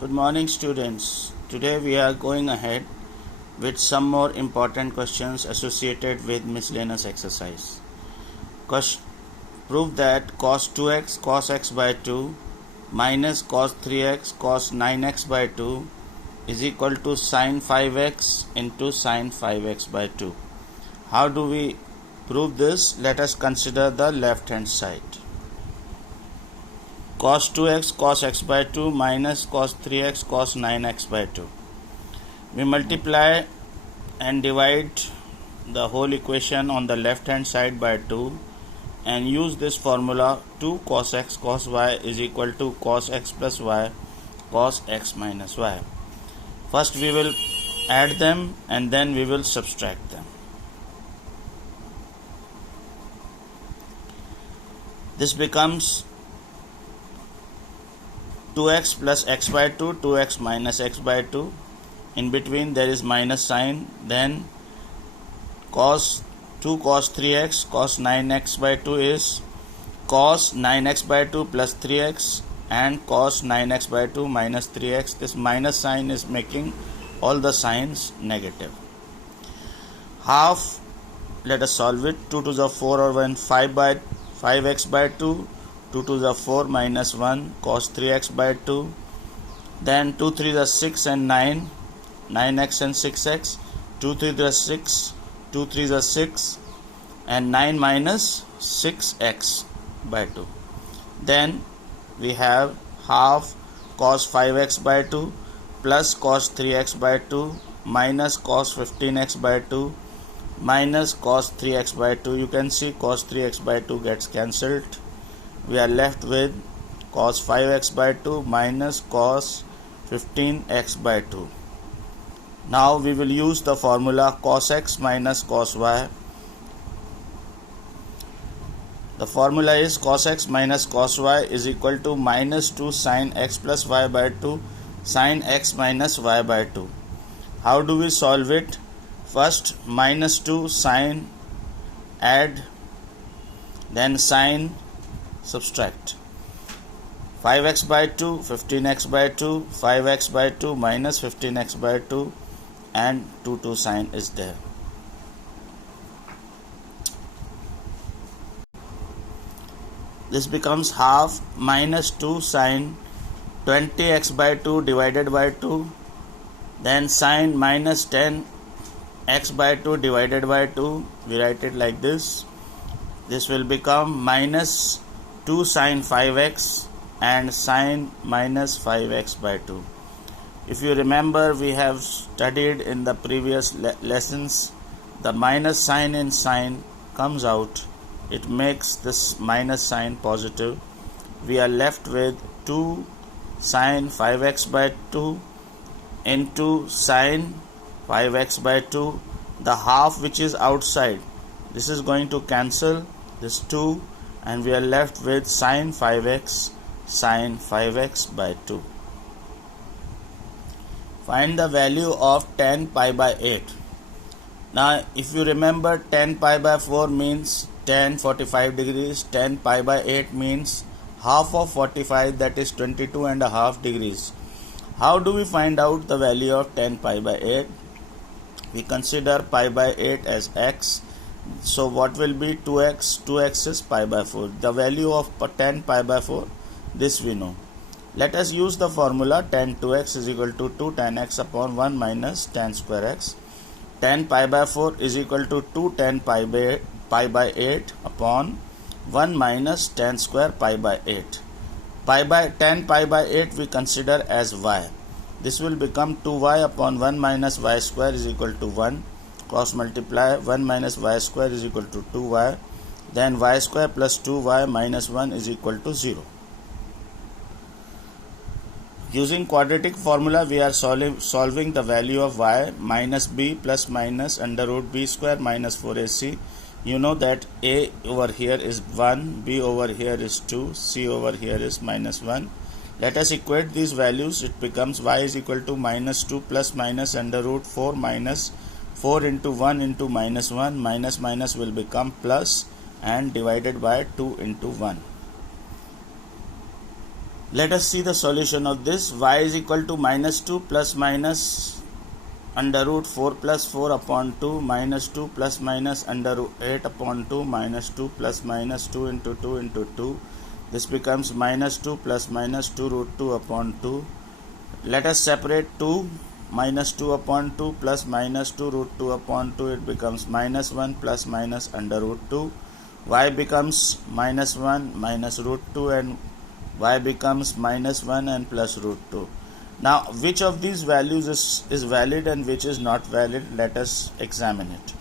Good morning, students. Today we are going ahead with some more important questions associated with miscellaneous exercise. Prove that cos 2x cos x by 2 minus cos 3x cos 9x by 2 is equal to sin 5x into sin 5x by 2. How do we prove this? Let us consider the left hand side. Cos 2x cos x by 2 minus cos 3x cos 9x by 2. We multiply and divide the whole equation on the left hand side by 2 and use this formula 2 cos x cos y is equal to cos x plus y cos x minus y. First we will add them and then we will subtract them. This becomes 2x plus x by 2, 2x minus x by 2. In between there is minus sign. Then cos 2 cos 3x cos 9x by 2 is cos 9x by 2 plus 3x and cos 9x by 2 minus 3x. This minus sign is making all the signs negative. Half, let us solve it. 2 to the 4 or 1, 5x by 2. 2 to the 4 minus 1 cos 3x by 2. Then 2 3 the 6 and 9, 9x and 6x. 2 3 the 6, 2 3 the 6 and 9 minus 6x by 2. Then we have half cos 5x by 2 plus cos 3x by 2 minus cos 15x by 2 minus cos 3x by 2. You can see cos 3x by 2 gets cancelled. We are left with cos 5x by 2 minus cos 15x by 2. Now we will use the formula cos x minus cos y. The formula is cos x minus cos y is equal to minus 2 sin x plus y by 2 sin x minus y by 2. How do we solve it? First minus 2 sin, add, then sin, subtract. 5x by 2, 15x by 2, 5x by 2 minus 15x by 2 and 2 sign is there. This becomes half minus 2 sin 20x by 2 divided by 2, then sin minus 10x by 2 divided by 2. We write it like this. This will become minus 2 sin 5x and sin minus 5x by 2. If you remember, we have studied in the previous lessons, the minus sign in sin comes out. It makes this minus sign positive. We are left with 2 sin 5x by 2 into sin 5x by 2. The half which is outside, this is going to cancel this 2 and we are left with sin 5x by 2. Find the value of tan pi by 8. Now if you remember, tan pi by 4 means tan 45 degrees, tan pi by 8 means half of 45, that is 22.5 degrees. How do we find out the value of tan pi by 8? We consider pi by 8 as x. So what will be 2x? 2x is pi by 4. The value of tan pi by 4, this we know. Let us use the formula tan 2x is equal to 2 tan x upon 1 minus tan square x. Tan pi by 4 is equal to 2 tan pi by 8 upon 1 minus tan square pi by 8. Tan pi by 8 we consider as y. This will become 2y upon 1 minus y square is equal to 1. Cross multiply, 1 minus y square is equal to 2y. Then y square plus 2y minus 1 is equal to 0. Using quadratic formula, we are solving the value of y minus b plus minus under root b square minus 4ac. You know that a over here is 1, b over here is 2, c over here is minus 1. Let us equate these values. It becomes y is equal to minus 2 plus minus under root 4 minus 4 into 1 into minus 1. Minus minus will become plus and divided by 2 into 1. Let us see the solution of this. Y is equal to minus 2 plus minus under root 4 plus 4 upon 2 minus 2 plus minus under root 8 upon 2 minus 2 plus minus 2 into 2 into 2. This becomes minus 2 plus minus 2 root 2 upon 2. Let us separate 2. Minus 2 upon 2 plus minus 2 root 2 upon 2. It becomes minus 1 plus minus under root 2. Y becomes minus 1 minus root 2 and y becomes minus 1 and plus root 2. Now which of these values is valid and which is not valid? Let us examine it.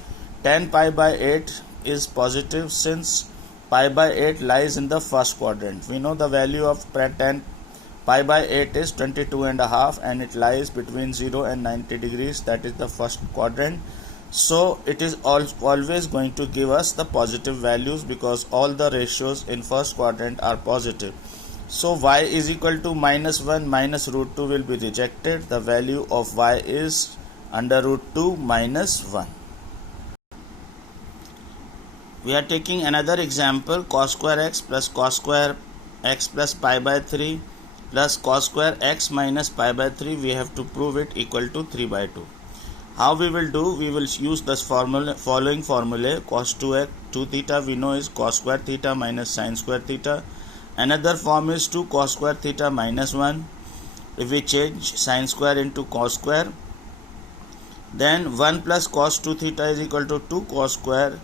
10 pi by 8 is positive since pi by 8 lies in the first quadrant. We know the value of 10 pi by 8 is 22.5 and it lies between 0 and 90 degrees, that is the first quadrant. So it is always going to give us the positive values because all the ratios in first quadrant are positive. So y is equal to minus 1 minus root 2 will be rejected. The value of y is under root 2 minus 1. We are taking another example, cos square x plus plus pi by 3 plus cos square x minus pi by 3. We have to prove it equal to 3 by 2. How we will do? We will use this following formula. Cos 2 theta we know is cos square theta minus sin square theta. Another form is 2 cos square theta minus 1. If we change sin square into cos square, then 1 plus cos 2 theta is equal to 2 cos square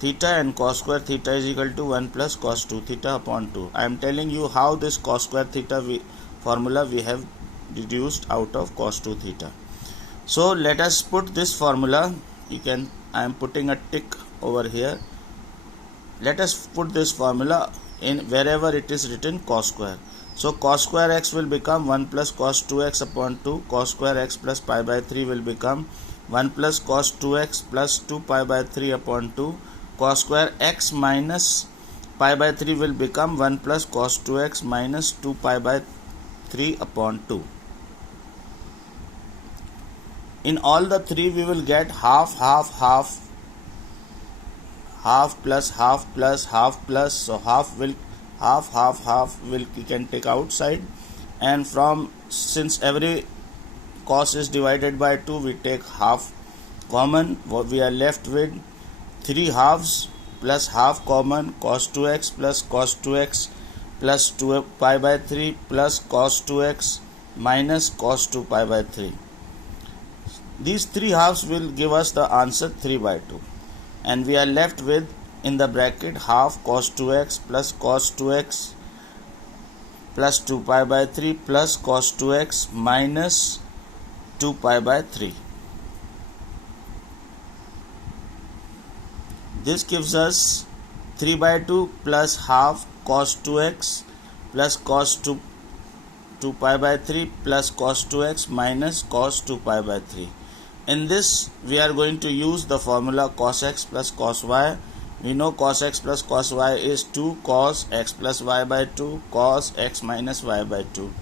theta and cos square theta is equal to 1 plus cos 2 theta upon 2. I am telling you how this cos square theta formula we have deduced out of cos 2 theta. So let us put this formula. I am putting a tick over here. Let us put this formula in wherever it is written cos square. So cos square x will become 1 plus cos 2x upon 2. Cos square x plus pi by 3 will become 1 plus cos 2x plus 2 pi by 3 upon 2. Cos square x minus pi by 3 will become 1 plus cos 2x minus 2 pi by 3 upon 2. In all the three we will get half plus half plus half plus. So half we can take outside, and since every cos is divided by 2, we take half common. What we are left with 3 halves plus half common, cos 2x plus cos 2x plus 2 pi by 3 plus cos 2x minus cos 2 pi by 3. These 3 halves will give us the answer 3 by 2, and we are left with in the bracket half cos 2x plus cos 2x plus 2 pi by 3 plus cos 2x minus 2 pi by 3. This gives us 3 by 2 plus half cos 2x plus cos 2 pi by 3 plus cos 2x minus cos 2 pi by 3. In this we are going to use the formula cos x plus cos y. We know cos x plus cos y is 2 cos x plus y by 2 cos x minus y by 2.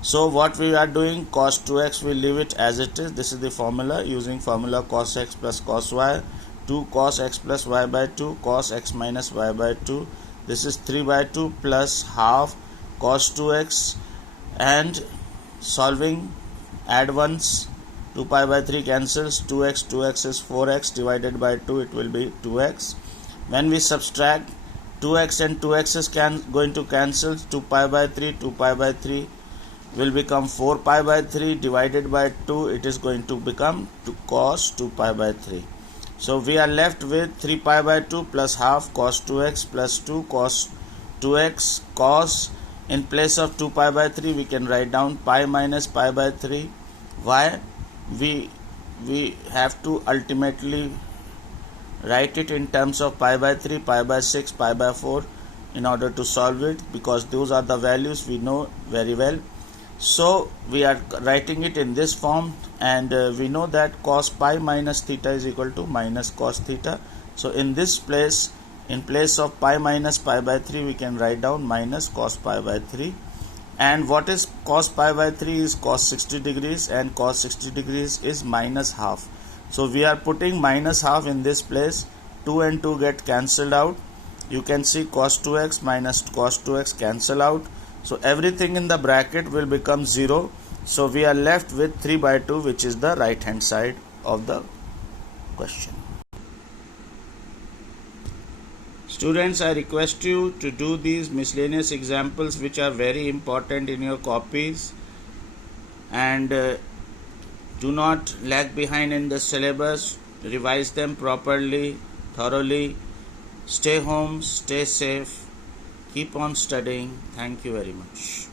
So what we are doing, cos 2x we leave it as it is. This is the formula, using formula cos x plus cos y. 2 cos x plus y by 2 cos x minus y by 2. This is 3 by 2 plus half cos 2x, and solving, add ones, 2 pi by 3 cancels, 2x is 4x, divided by 2 it will be 2x. When we subtract, 2x and 2x is going to cancel, 2 pi by 3 will become 4 pi by 3, divided by 2 it is going to become 2 cos 2 pi by 3. So we are left with 3 pi by 2 plus half cos 2x plus 2 cos 2x. Cos, in place of 2 pi by 3 we can write down pi minus pi by 3. Why? We have to ultimately write it in terms of pi by 3, pi by 6, pi by 4 in order to solve it, because those are the values we know very well. So we are writing it in this form, and we know that cos pi minus theta is equal to minus cos theta. So in this place, in place of pi minus pi by 3 we can write down minus cos pi by 3. And what is cos pi by 3 is cos 60 degrees, and cos 60 degrees is minus half. So we are putting minus half in this place. 2 and 2 get cancelled out. You can see cos 2x minus cos 2x cancel out. So everything in the bracket will become 0. So we are left with 3 by 2, which is the right hand side of the question. Students, I request you to do these miscellaneous examples which are very important in your copies, and do not lag behind in the syllabus. Revise them properly, thoroughly. Stay home, stay safe, keep on studying. Thank you very much.